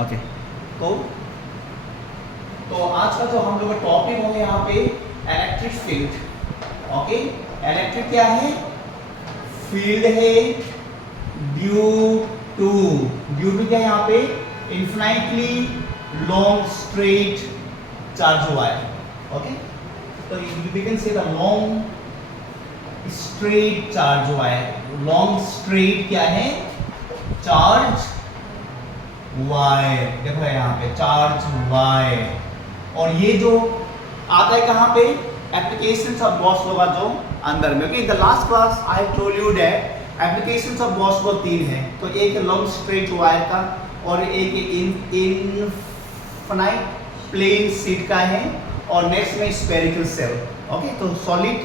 Okay तो आज का जो हम लोग का टॉपिक होगा यहाँ पे इलेक्ट्रिक फील्ड। ओके, इलेक्ट्रिक क्या है? फील्ड है ड्यू टू क्या है यहाँ पे? इन्फिनिटली लॉन्ग स्ट्रेट चार्ज हुआ है। ओके, तो we can say the long straight charge हुआ है। लॉन्ग स्ट्रेट क्या है? Charge wire. देखो यहाँ पे चार्ज वायर। और ये जो आता है कहाँ पे? एप्लीकेशंस ऑफ गॉस लॉ का जो अंदर में। Okay, in the last class I told you that applications of Gauss law 3 है। तो एक लॉन्ग स्ट्रेट वायर का, और एक इनफाइनाइट प्लेन शीट का है, और नेक्स्ट में स्फेरिकल सेल। ओके, तो सॉलिड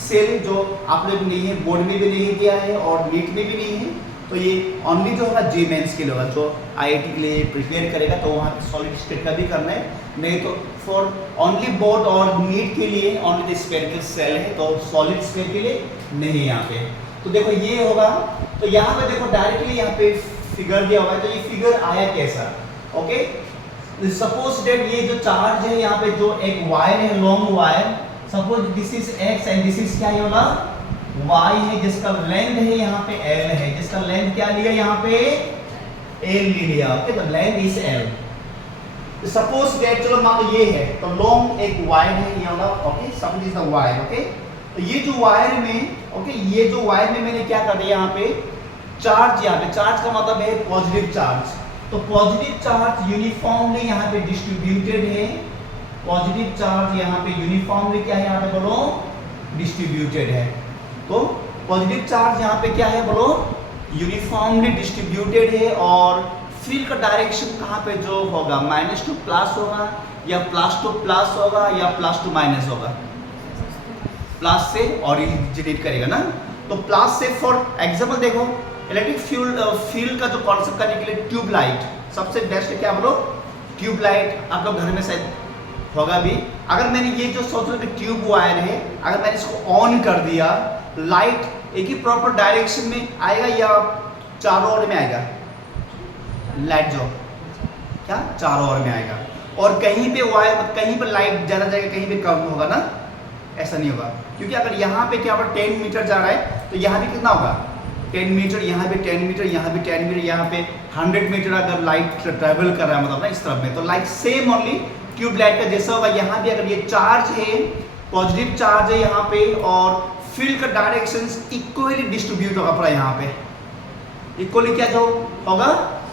सेल जो आप लोग नहीं है, बोर्ड में भी नहीं दिया है और नीट में भी नहीं है। तो ये ओनली जो है जे मेंस के लिए होगा, जो आईआईटी के लिए प्रिपेयर करेगा तो वहाँ पे सॉलिड स्टेट का भी करना है। नहीं तो फॉर ओनली बोर्ड और नीट के लिए ओनली द स्फेरिकल सेल है, तो सॉलिड स्फीयर के लिए नहीं है यहाँ पे। तो देखो ये होगा, तो यहाँ पे देखो डायरेक्टली यहाँ पे फिगर दिया हुआ है। तो ये फिगर आया कैसा? ओके, सपोज दैट ये जो चार्ज है यहाँ पे, जो एक वायर है, long wire, suppose this is x and this is क्या होगा? y है, जिसका लेंथ है यहाँ पे l है, जिसका लेंथ क्या लिया यहाँ पे? l लिया। ओके, तो length is l। Suppose that, चलो मान लो ये है, तो लॉन्ग एक वायर है ये वाला। Okay, suppose is the wire. Okay, तो ये जो वायर में, ओके, ये जो वायर में मैंने क्या कर दिया यहाँ पे? चार्ज, यहाँ पे चार्ज का मतलब है पॉजिटिव चार्ज। तो पॉजिटिव चार्ज यूनिफॉर्मली यहाँ पे डिस्ट्रीब्यूटेड है। पॉजिटिव चार्ज यहाँ पे यूनिफॉर्मली क्या है यहाँ पे बोलो? डिस्ट्रीब्यूटेड है। तो पॉजिटिव चार्ज यहाँ पे क्या है बोलो? यूनिफॉर्मली डिस्ट्रीब्यूटेड है। और फील्ड का डायरेक्शन कहाँ पे जो होगा? माइनस टू प्लस होगा, या प्लस टू प्लस होगा, या प्लस टू माइनस होगा? प्लस से ऑरिजिनेट करेगा ना। तो प्लस से, फॉर एग्जाम्पल देखो, इलेक्ट्रिक फील्ड का जो कॉन्सेप्ट करने के लिए ट्यूबलाइट सबसे बेस्ट है। क्या बोलो? ट्यूबलाइट आप लोग घर में शायद होगा भी। अगर मैंने ये जो सोच लो कि ट्यूब वायर है, अगर मैंने इसको ऑन कर दिया, लाइट एक ही प्रॉपर डायरेक्शन में आएगा या चारों ओर में आएगा? लाइट जो क्या चारों ओर में आएगा। और कहीं पे वायर, कहीं पे लाइट ज़्यादा जाएगा, कहीं पे कम होगा ना? ऐसा नहीं होगा, क्योंकि अगर यहाँ पे क्या 10 मीटर जा रहा है, तो यहाँ भी कितना होगा? 10 मीटर, यहाँ पे 10 मीटर, यहाँ पे 10 मीटर, यहाँ पे 100 मीटर अगर लाइट ट्रेवल कर रहा है, मतलब ना इस तरफ में, तो लाइट सेम ओनली ट्यूबलाइट का जैसा होगा। यहाँ भी अगर ये चार्ज है, पॉजिटिव चार्ज है यहाँ पे, और फील्ड का डायरेक्शन इक्वली डिस्ट्रीब्यूट होगा पूरा यहाँ पे। इक्वली क्या जो होगा?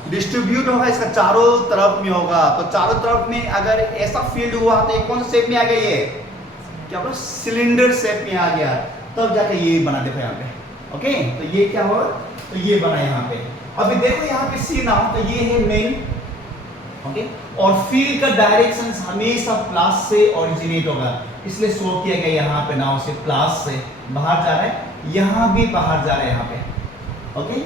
डिस्ट्रीब्यूट होगा, इसका चारों तरफ में होगा। तो चारों तरफ में अगर ऐसा फील्ड हुआ तो ये कौन सा शेप में आ गया? ये क्या बोला? सिलेंडर शेप में आ गया। तब जाके ये बना देखो यहाँ पे। ओके, तो ये क्या हुआ? तो ये बना यहाँ पे। अभी देखो यहाँ पे सी ना, तो ये है मेन। ओके, और फील्ड का डायरेक्शन हमेशा प्लस से ओरिजिनेट होगा, इसलिए शो किया गया यहाँ पे नाउ से प्लस से बाहर जा रहा है, यहाँ भी बाहर जा रहा है यहाँ पे। ओके,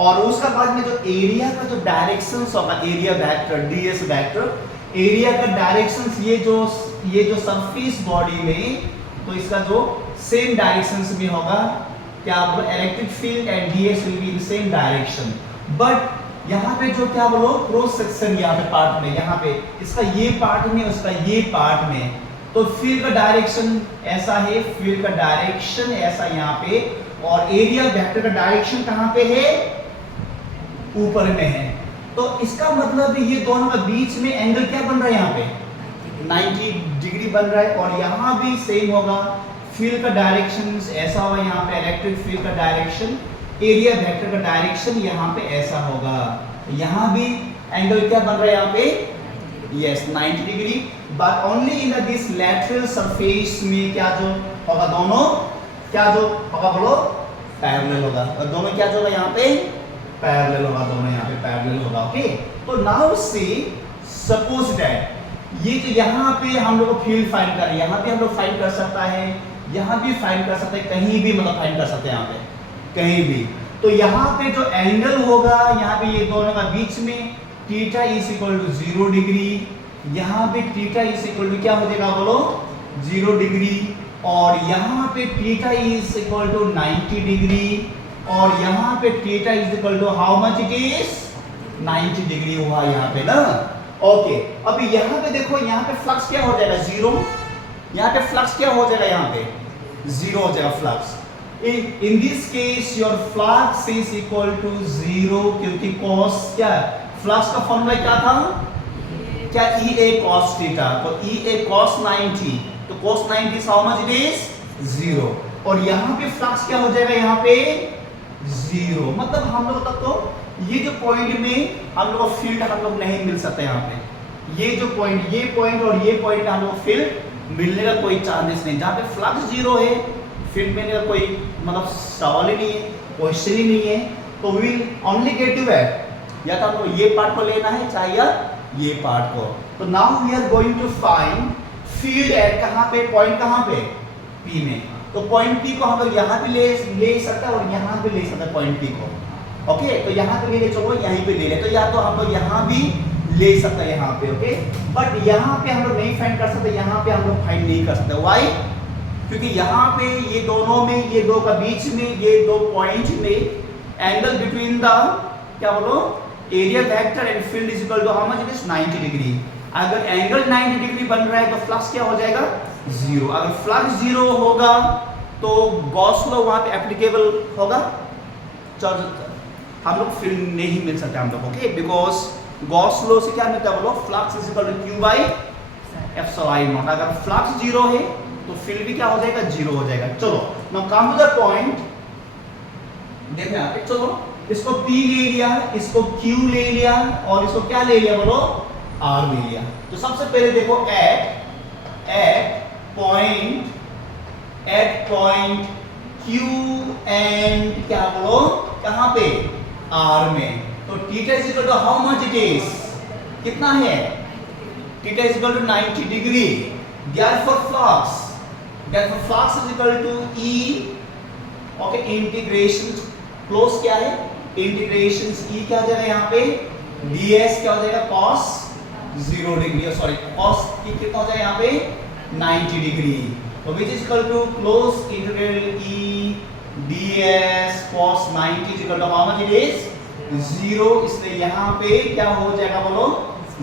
और उसका बाद में जो एरिया का जो डायरेक्शन होगा, area vector, DS vector, area का डायरेक्शन ये जो सरफेस बॉडी में, तो इसका जो सेम डायरेक्शन में होगा। क्या बोलो? Electric field and DS will be in same direction. But यहाँ पे जो क्या बोलो? क्रॉस सेक्शन यहाँ पे पार्ट में, यहाँ पे इसका ये पार्ट में, उसका ये पार्ट में, तो फील्ड का डायरेक्शन ऐसा है, फील्ड का डायरेक्शन ऐसा यहाँ पे, और एरिया वेक्टर का डायरेक्शन कहाँ पे है? ऊपर में है। तो इसका मतलब ये दोनों के बीच में एंगल क्या बन रहा है यहाँ पे? 90 डिग्री बन रहा है। और यहाँ भी सेम होगा, फील्ड का डायरेक्शन ऐसा होगा यहाँ पे, इलेक्ट्रिक फील्ड का डायरेक्शन, एरिया वेक्टर का डायरेक्शन यहाँ पे ऐसा होगा। यहाँ भी एंगल क्या बन रहा है यहाँ पे? Yes, 90 degree. But only in this lateral surface में क्या जो होगा? दोनों क्या जो होगा बोलो? पैरेलल होगा। और दोनों क्या जो होगा यहाँ पे? पैरेलल होगा, दोनों यहाँ पे पैरेलल होगा। ओके, तो नाउ सी, सपोज दैट ये जो यहाँ पे हम लोग फील्ड फाइंड कर रहे हैं, यहाँ पे हम लोग फाइंड कर सकता है, यहाँ भी फाइंड कर सकते हैं, कहीं भी मतलब फाइंड कर सकते हैं यहाँ पे कहीं भी। तो यहाँ पे जो एंगल होगा यहाँ पे ये दोनों का बीच में, theta is equal to 0 degree. यहाँ पे थीटा इज इक्वल टू क्या हो जाएगा बोलो? 0 डिग्री। और यहाँ पे theta is equal to 90 degree. और यहाँ पे theta is equal to how much it is? 90 degree हुआ यहाँ पे ना। ओके, अभी यहाँ पे देखो, यहाँ पे फ्लक्स क्या हो जाएगा, जीरो। यहाँ पे फ्लक्स क्या हो जाएगा, यहाँ पे जीरो हो जाएगा flux. In this case your flux is equal to zero, क्योंकि कॉस क्या, फ्लक्स का फॉर्मूला क्या था, क्या, ई ए कॉस थीटा। तो ई ए कॉस 90, तो cos 90 how much it is, zero. और यहाँ पे फ्लक्स क्या हो जाएगा, यहाँ पे जीरो। मतलब हम लोग तक तो ये जो पॉइंट में हम लोग को फील्ड हम लोग नहीं मिल सकता यहाँ पे। ये जो पॉइंट, ये पॉइंट और ये पॉइंट हम लोग फील्ड मिलने का कोई चांसेस नहीं। जहाँ पे फ्लक्स जीरो है, फील्ड मिलने का कोई मतलब सवाल ही नहीं है, क्वेश्चन ही नहीं है। तो will only get to that, या तो हमको ये पार्ट को लेना है, चाहे या ये पार्ट को। तो now we are going to find field at कहाँ पे, पॉइंट कहाँ पे, पी में। तो पॉइंट पी को हम लोग यहाँ पे ले सकते हैं और यहाँ पे ले सकते हैं पॉइंट पी को। ओके, तो यहाँ पे ले, चलो यहीं पे ले ले, तो या तो हम लोग यहाँ भी ले सकते हैं यहाँ पे। ओके, बट यहाँ पे हम लोग नहीं फाइंड कर सकते, यहाँ पे हम लोग फाइंड नहीं कर सकते। व्हाई? क्योंकि यहाँ पे ये दोनों में, ये दो का बीच में, ये दो पॉइंट में एंगल बिटवीन द, क्या बोलो, area vector and field is equal to how much, it is 90 degree. अगर एंगल 90 डिग्री बन रहा है तो फ्लक्स क्या हो जाएगा, जीरो। अगर फ्लक्स जीरो होगा तो गॉस लॉ वहां पे एप्लीकेबल होगा, हम लोग फील्ड नहीं मिल सकता हम लोग। ओके, बिकॉज गॉस लॉ से क्या मिलता है, बोलो, flux is equal to Q by epsilon nought. अगर फ्लक्स जीरो है तो फील्ड भी क्या हो जाएगा, जीरो हो जाएगा। चलो now come to the point, देखो यहाँ पे, चलो इसको P ले लिया, इसको Q ले लिया और इसको क्या ले लिया, बोलो, R ले लिया। तो सबसे पहले देखो एट पॉइंट Q एंड क्या बोलो, कहां पे, R में। तो theta is equal to how much it is, कितना है, theta is equal to 90 degree. Therefore flux is equal to E, okay, integration close क्या है, इंटीग्रेशन E क्या हो जाएगा यहाँ पे, ds क्या हो जाएगा, cos 0 डिग्री, सॉरी cos की कितना हो जाएगा यहाँ पे, 90 डिग्री। तो which is equal to close integral E ds cos 90 is equal to how much it is, 0। इसलिए यहाँ पे क्या हो जाएगा, बोलो,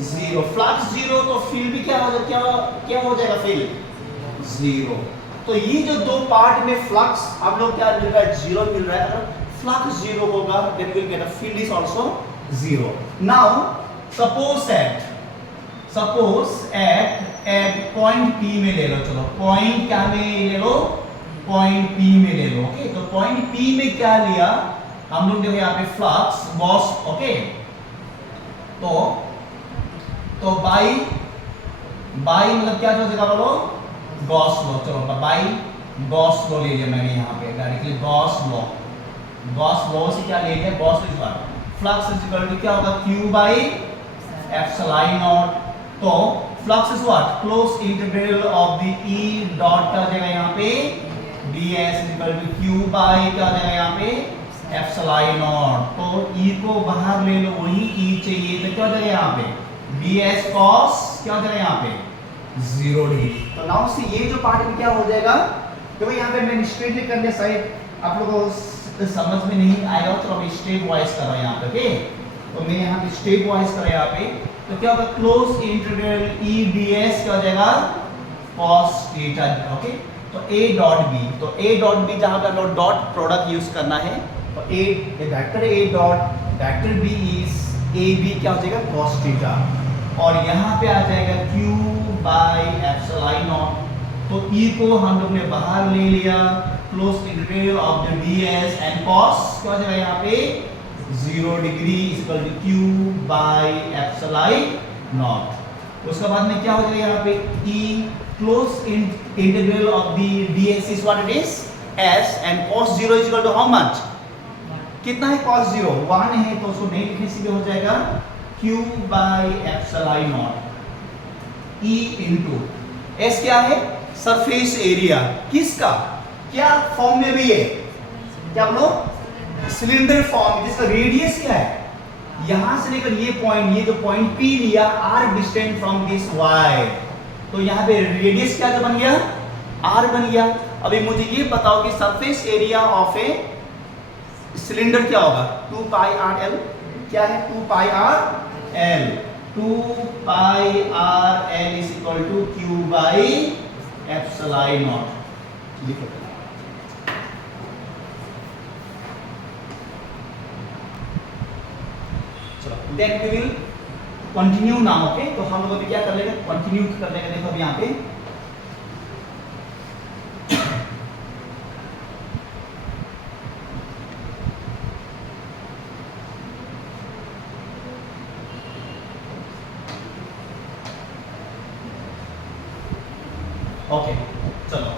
0। फ्लक्स 0 तो फील्ड भी क्या हो जाएगा, क्या हो जाएगा, फील्ड 0। तो ये जो दो पार्ट में फ्लक्स आप लोग क्या मिल रहा है, 0 मिल रहा है। अगर फ्लक्स 0 होगा then we'll get a field is also 0. Now suppose at point P में ले लो, चलो पॉइंट क्या में ले लो, पॉइंट P में ले लो। ओके, तो पॉइंट P में क्या लिया हम लोग, देखो यहाँ पे फ्लक्स गॉस, ओके, तो बाई मतलब क्या हो जाएगा, बोलो, गॉस लॉ। चलो बाई गॉस लॉ ले लिया मैंने यहाँ पे डायरेक्टली, गॉस लॉ से क्या ले लिया, Gauss law is what, flux is equal to क्या होगा, Q बाई एप्सिलॉन नॉट। तो flux is what, close integral of the E dot क्या हो जाएगा यहाँ पे, ds is equal to Q by क्या हो जाएगा यहाँ पे, एप्सिलॉन नॉट। तो E को बाहर ले लो, वही E चाहिए, तो क्या हो जाएगा यहाँ पे, ds cos क्या हो जाएगा यहाँ पे, 0 डिग्री। तो नाउ से ये जो पार्ट में क्या हो जाएगा, तो यहाँ पे मैं स्ट्रेट लिख करने, शायद आप लोगों को समझ में नहीं आएगा, तो मैं स्टेप वाइज कर रहा हूँ यहाँ पे। ओके, तो मैं यहाँ पे स्टेप वाइज कर रहा हूँ यहाँ पे। तो क्या होगा, क्लोज इंटीग्रल E ds क्या हो जाएगा, cos थीटा। ओके, तो A डॉट B, तो A डॉट B जहाँ पे हम लोग डॉट प्रोडक्ट यूज करना है, तो A vector A dot vector B is AB क्या हो जाएगा, cos थीटा। और यहाँ पे आ जाएगा Q बाई एप्सिलॉन नॉट। तो E को हम लोग ने बाहर ले लिया, close integral of the ds and cos क्या हो जाएगा यहाँ पे, 0 degree is equal to Q by epsilon nought. उसके बाद में क्या हो जाएगा यहाँ पे, E close integral of the ds is what it is, s and cos 0 is equal to how much, कितना है, cos 0 1 है, तो उसको नहीं लिखने से भी हो जाएगा Q by epsilon not. E into S क्या है, सरफेस एरिया, किसका, क्या फॉर्म में भी है, क्या बोलो, सिलेंडर फॉर्म, जिसका रेडियस क्या है, यहां से लेकर ये पॉइंट, ये जो पॉइंट P लिया, R distant from this Y। तो यहाँ पे रेडियस क्या बन गया, R बन गया। अभी मुझे ये बताओ कि surface area of a cylinder क्या होगा, 2 पाई R L क्या है 2 pi R L, 2 pi R L is equal to Q by epsilon nought. लिखो चलो, then we will continue now. Okay, तो हम लोग अभी क्या कर लेंगे, कंटिन्यू कर लेंगे। देखो अभी यहाँ पे ओके चलो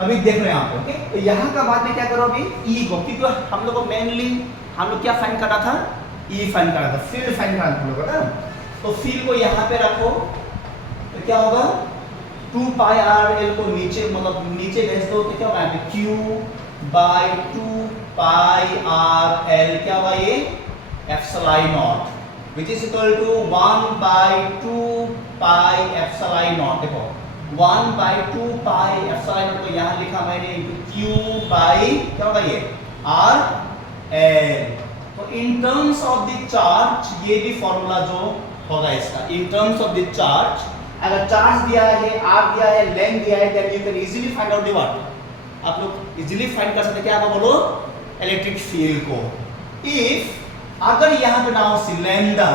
अभी देख रहे हैं आप। ओके, तो यहाँ का बाद में क्या करो अभी ई को, क्योंकि हम लोग को मेनली हम लोग क्या फाइंड करना था, ई फाइंड करना था, फील्ड फाइंड करना था हम लोग का। तो फील्ड को यहाँ पे रखो तो क्या होगा 2 पाई आर एल को नीचे मतलब नीचे भेज दो तो क्या होगा यहाँ पे Q by 2 pi R L क्या होगा ये epsilon nought which is equal to 1 by 2 pi epsilon nought. देखो 1 बाई 2 पाई एप्सिलॉन नॉट को यहाँ लिखा मैंने इनटू क्यू बाई क्या होगा ये आर एल। तो in terms of the charge ये भी फॉर्मूला जो होगा इसका, in terms of the charge अगर चार्ज दिया है, आर दिया है, लेंथ दिया है, then you can easily find out the what, आप लोग इजीली फाइंड कर सकते हैं क्या आप बोलो इलेक्ट्रिक फील्ड को। इफ अगर यहां पे नाउ सी लैम्डा,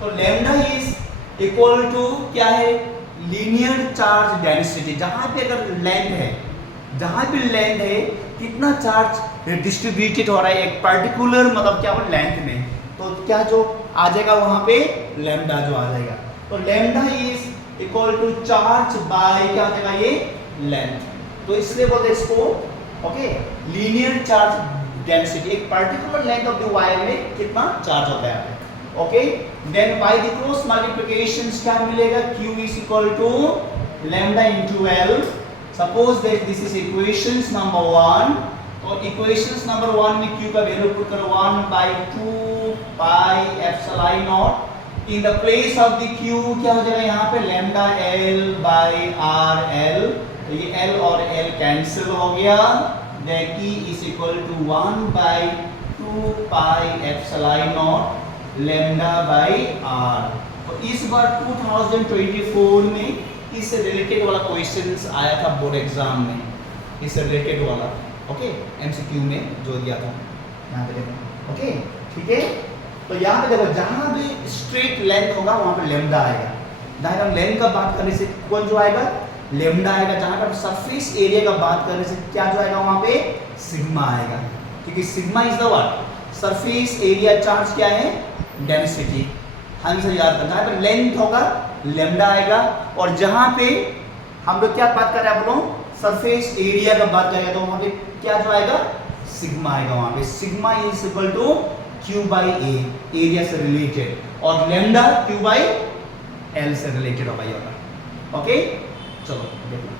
तो लैम्डा इज इक्वल टू क्या है लीनियर चार्ज डेंसिटी। जहां पे अगर लेंथ है, जहां भी लेंथ है कितना चार्ज डिस्ट्रीब्यूटेड हो रहा है एक पर्टिकुलर मतलब क्या हो लेंथ में, तो क्या जो आ जाएगा वहां पे लैम्डा जो आ जाएगा। तो lambda is equal to charge by क्या हो जाएगा ये लेंथ। तो इसलिए बोलते हैं इसको ओके लीनियर चार्ज डेंसिटी, एक particular length of the wire में कितना चार्ज होता है okay. Then by the cross multiplications क्या मिलेगा q is equal to lambda into l। Suppose that this is equations number 1। तो इक्वेशंस नंबर 1 में q का वैल्यू पुट करो 1 by 2 pi epsilon nought. In the place of the q क्या हो जाएगा यहाँ पे lambda l by r l। तो ये l और l कैंसिल हो गया, then e is equal to 1 by 2 pi epsilon nought lambda by r। तो इस बार 2024 में इससे रिलेटेड वाला क्वेश्चंस आया था बोर्ड एग्जाम में, इससे रिलेटेड वाला ओके एमसीक्यू में जो दिया था यहाँ पे देखो ओके ठीक है। तो यहाँ पे देखो जहाँ भी स्ट्रेट लेंथ होगा वहाँ पे लैम्डा आएगा। जहाँ हम लेंथ का बात करने से कौन जो आएगा लैम्डा आएगा। जहाँ पर सरफेस एरिया का बात करने से क्या जो आएगा वहाँ पे सिग्मा आएगा, क्योंकि sigma is the what surface area charge क्या है डेंसिटी। हमेशा याद रखना जहाँ पे लेंथ होगा लैम्डा आएगा, और जहाँ पे हम लोग क्या बात कर रहे हैं बोलो सरफेस एरिया का बात करेंगे तो वहाँ पे क्या जो आएगा सिग्मा आएगा। वहाँ पे sigma is equal to Q by A area से रिलेटेड, और लैम्डा क्यू बाई एल से रिलेटेड होगा ये वाला ओके। चलो देखो